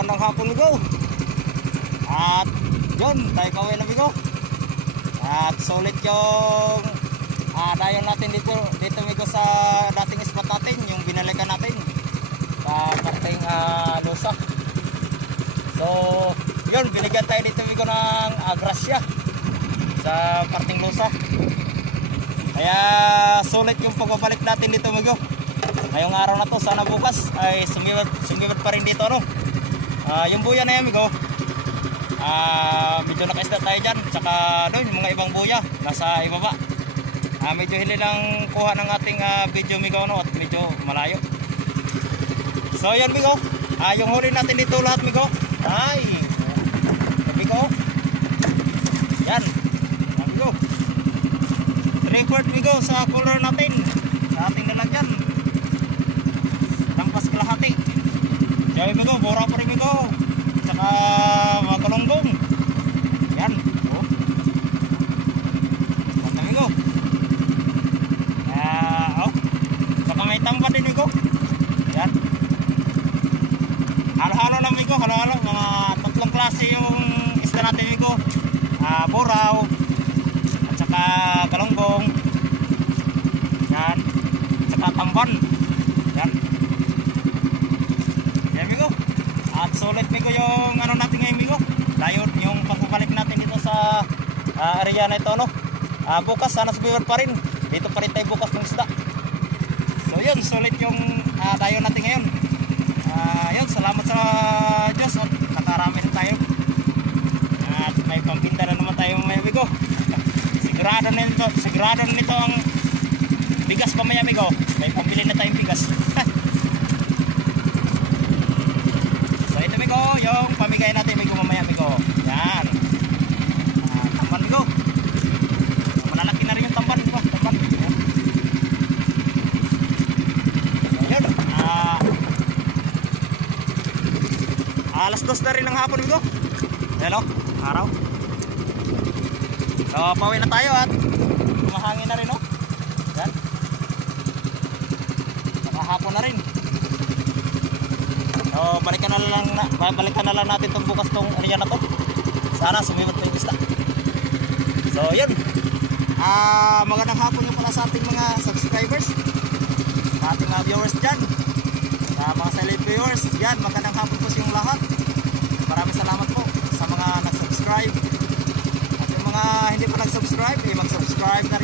magandang hapon migo. At yun, tayo pauwi na migo. At sulit yung dayon natin dito migo sa dating spot natin, yung binalikan natin sa parting Lusa. So yun, binigyan tayo dito migo ng grasya sa parting Lusa. Kaya sulit yung pagbabalik natin dito migo. Ngayong araw na to, sana bukas ay sumibat pa rin dito ano. Yung buya na yan migo, medyo nakaisda tayo dyan. Tsaka doon yung mga ibang buya nasa ibaba. Medyo hili lang kuha ng ating video migo no, at medyo malayo. So yan migo, yung huli natin dito lahat migo ay migo yan migo 3/4 migo sa color natin sa ating lalagyan. Tampas kalahati. Yan migo, bura pa rin migo. Tsaka mga kalunggong. Yan. Oh. Mata migo. Oh. Saka may tamba din migo. Yan. Halo-halo lang migo. Halo-halo. Mga tatlong klase yung isda natin migo. Buraw. At saka kalunggong. Yan. Saka tamban. Yan. Yan migo. At sulit migo yung ano natin ngayon migo. Dayon yung pagbabalik natin dito sa area na ito no. Bukas sana sumibat pa rin. Dito pa rin tayo bukas ng isda. So yun, sulit yung dayon natin ngayon. Yun, salamat sa Diyos at nakarami na tayo. At may pampinta na naman tayo mamaya migo. Sigurado nito ang bigas mamaya migo. May pambili na tayong bigas. Yung pamigay natin migo mamaya migo. Yan. Tamban migo. Malalaki na rin yung tamban, diba? Tamban. Ayun. Alas 2 na rin ng hapon migo. Yan o, araw. So pauwi na tayo at mahangin na rin o. Yan. Nakahapon na rin. So, balikan na lang natin itong bukas tong area na to. Sana sumibat na yung isda. So, yun. Magandang hapon yung pala sa ating mga subscribers, sa ating mga viewers dyan, sa mga silent viewers. Yan, magandang hapon po sa inyong lahat. Maraming salamat po sa mga nag-subscribe. At yung mga hindi pa nag-subscribe, mag-subscribe na rin.